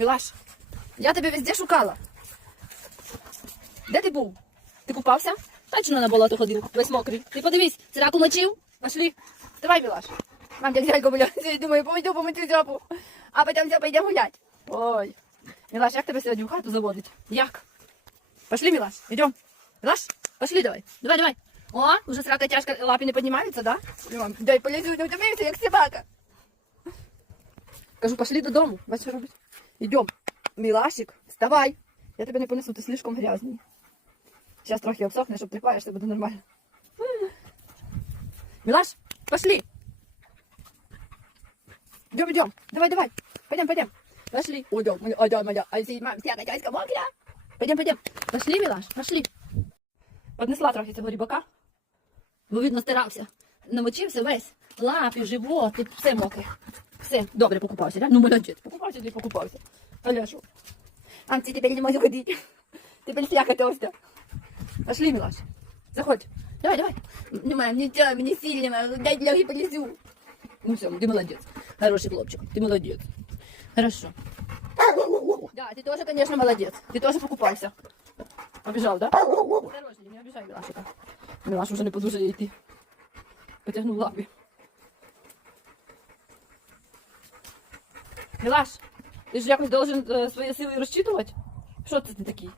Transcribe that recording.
Мілаш, я тебе везде шукала. Де ти був? Ти купався? Точно на болото ходив, весь мокрий. Ти подивись, сираку мочив? Пошли. Давай, Мілаш. Мам, як дядько гуляє. Думаю, помитю, помитю жопу. А потім пойдемо гулять. Ой. Мілаш, як тебе сьогодні в хату заводить? Як? Пошли, Милаш, идем. Милаш, пошли давай. Давай, давай. О, уже срака тяжко, лапы не поднимаются, да? Дай полезу, утомимся, як собака. Кажу, пошли додому. Бачиш, що робить? Идем. Милашик, вставай. Я тебе не понесу, ти слишком грязний. Сейчас трохи обсохне, щоб припаєшся, буде нормально. Милаш, пошли. Идем, идем. Давай, давай. Пойдем, пойдем. Пошли. Идем, идем, идем. А если мам, вся тяжко мокрая. Пойдем, пойдем. Пошли, Мілаш, пошли. Поднесла трохи цього рібака, бо видно старався. Намочився весь. Лапи, живот, і все мокре. Все, добре покупався, да? Ну молодець, покупався, ти покупався. А що? Анці, тепер не можу ходити. Тепер всяка товста. Пошли, Мілаш. Заходь. Давай, давай. Немає, мені тя, мені сильно, дай ноги полезу. Ну все, ты молодец. Хороший хлопчик, ты молодец. Хорошо. Да, ты тоже, конечно, молодец. Ты тоже покупайся. Побежал, да? Осторожнее, не обижай Милашика. Милаш уже не подужає йти. Потягнув лапи. Милаш, ти ж якось должен е, свої сили розчитувати? Що це ти?